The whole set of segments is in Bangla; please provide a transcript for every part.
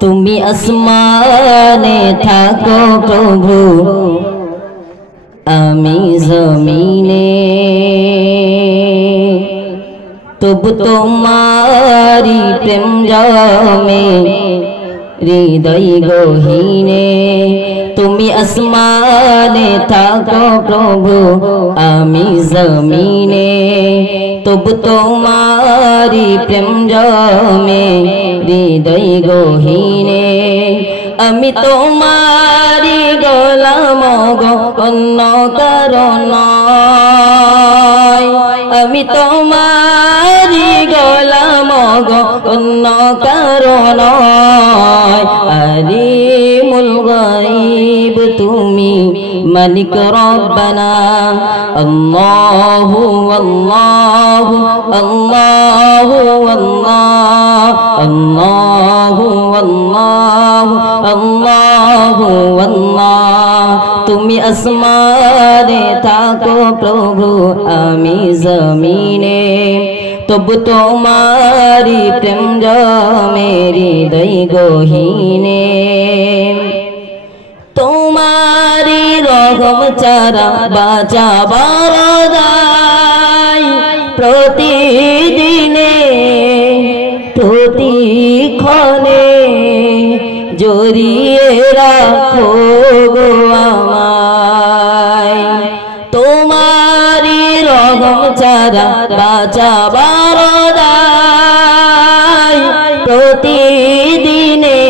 তুমি আসমানে থাকো প্রভু, আমি জমিনে, তবু তোমারি প্রেম জমে হৃদয় গহীনে। তুমি আসমানে থাকো প্রভু, আমি জমিনে, তবু তোমারি প্রেম জমে হৃদয় গহীনে। আমি তোমারি গোলাম গো অন্য কারো নয়, আমি তোমারি গোলাম গো অন্য কারো নয়। আলিমুল গায়ব তুমি মালিক রব্বানা, আল্লাহু আল্লাহু আল্লাহু আল্লাহ, আল্লাহু আল্লাহু আল্লাহু আল্লাহ। তুমি আসমানে থাকো প্রভু, আমি জমিনে, তবু তোমারি প্রেম জমে হৃদয় গহীনে। তোমারি রহম ছাড়া বাঁচাবার দায়, প্রতিদিনে প্রতিক্ষণে জড়িয়ে রাখো গো আমায়। তোমারি রহম ছাড়া বাঁচাবার দায়, প্রতিদিনে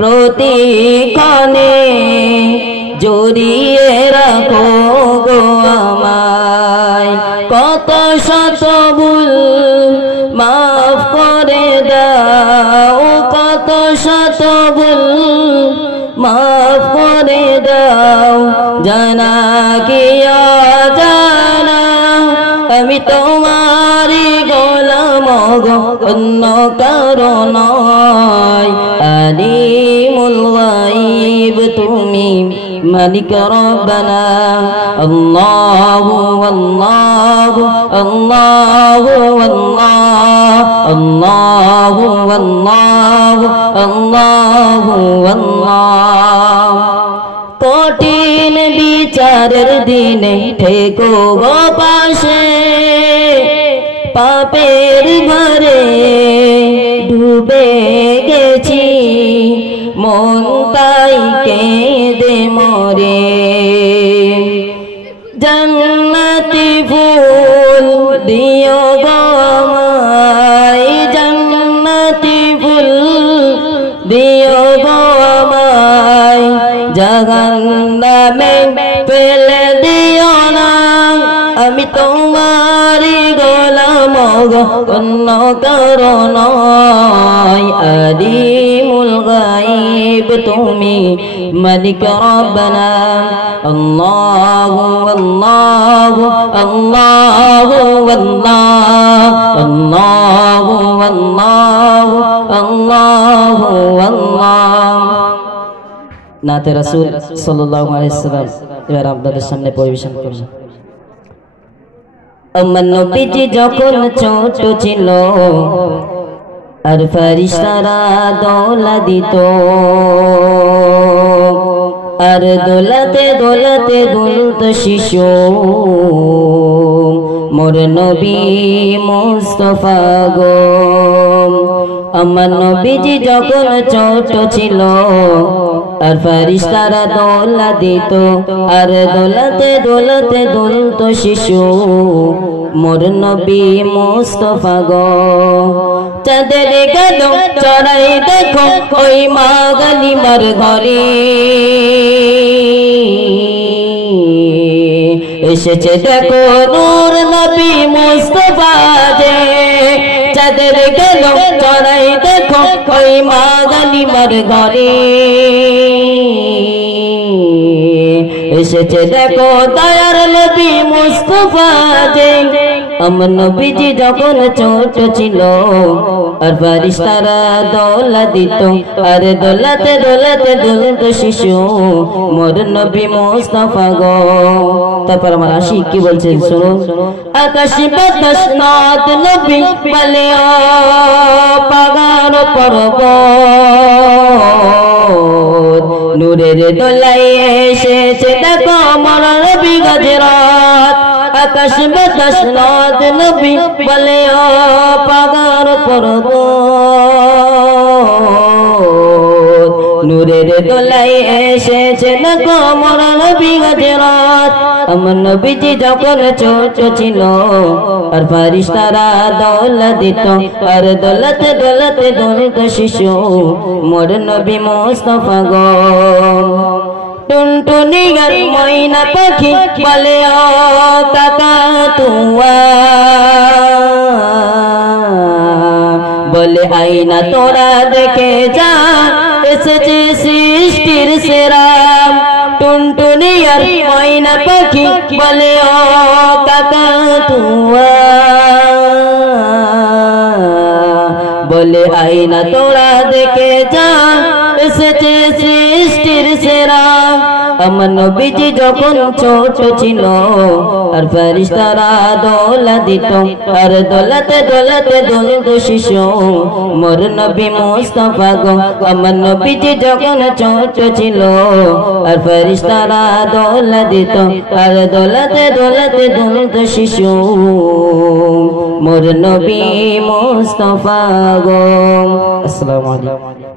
প্রতিক্ষণে জড়িয়ে রাখো গো আমায়। কত শত ভুল মাফ করে দাও, কত শত ভুল মাফ করে দাও, জানা কি অজানা আমি তোমারি গোলাম গো অন্য কারো নয়। আলিমুল গায়ব তুমি মালিক রব্বানা, আল্লাহু আল্লাহু আল্লাহু আল্লাহ, আল্লাহু আল্লাহু আল্লাহু আল্লাহ। কঠিন বিচারের দিনে থেকো গো পাশে, পাপের ঘরে ডুবে গেছি, মন তাই কেঁদে মরে। জান্নাতি ফুল দিও গো আমায়, জান্নাতি ফুল দিও গো আমায়, জাহান্নামে ফেলে দিও না। আমি তোমারি গোলাম গো অন্য কারো নয়। আলিমুল গায়ব তুমি মালিক রব্বানা, আল্লাহু আল্লাহু আল্লাহু আল্লাহ, আল্লাহু আল্লাহু আল্লাহু আল্লাহ। নাতে রাসূল সাল্লাল্লাহু আলাইহি ওয়াসাল্লাম এবার আপনাদের সামনে পরিবেশন করব। আমার নবীজি যখন ছোট ছিল আর ফেরেশতারা দোলা দিত, আর দোলাতে দোলাতে দুলত শিশু মোর নবী মুস্তাফা গো। আমার নবীজি যখন ছোট ছিল আর ফেরেশতারা দোলা দিত, আর দোলাতে দোলাতে দুলত শিশু মোর নবী মুস্তাফা গো। চাঁদের গেলো চড়াই দেখো ওই মা গালিমার ঘরে, এসেছে দেখো নূর নবী মুস্তাফা যে। চাঁদের গেলো চড়াই দেখো ওই মা গালিমার ঘরে, এসেছে দেখো দয়ার নবী মুস্তাফা যে। আমার নবীজি যখন ছোট ছিল আর ফারিস্তারা দোলা দিত আর দোলাতে দোলাতে দুলত শিশু মোর নবী মুস্তাফা গো। তারপর আমার আশিক কি বলছেন শুনুন। আকাশ বাতাস নাদ নবী বলে ও পাগার পর্বত নূরের দোলাই এসেছে দেখো মোর নবী গজরাত। আকাশ বাতাস নাদ নবী বলে ও পাগার পর্বত নূরের দোলাই এসেছে দেখো মোর নবী গজরাত। আমার নবীজি যখন ছোট ছিল আর ফারিস্তারা দৌলত দিত আর দৌলতে দৌলতে দৌলত শিশু মোর নবী মুস্তাফা গো। টুনটুনি গার ময়না পাখি বলে ও কাকাতুয়া বলে আইনা তোরা দেখে যা এসেছে সৃষ্টির সেরা। টুনটুনি আর ময়না পাখি বলে ও কাকাতুয়া বলে আইনা তোরা দেখে যা এসেছে সৃষ্টির সেরা। আমার নবীজি যখন ছোট ছিল আর ফারিস্তারা দোলা দিত আর দোলাতে দোলাতে দোলত শিশু মোর নবী মুস্তাফা গো। আমার নবীজি যখন ছোট ছিল আর ফারিস্তারা দোলা দিত আর দোলাতে দোলাতে দোলত শিশু মোর নবী মুস্তাফা গো। আসসালামু আলাইকুম।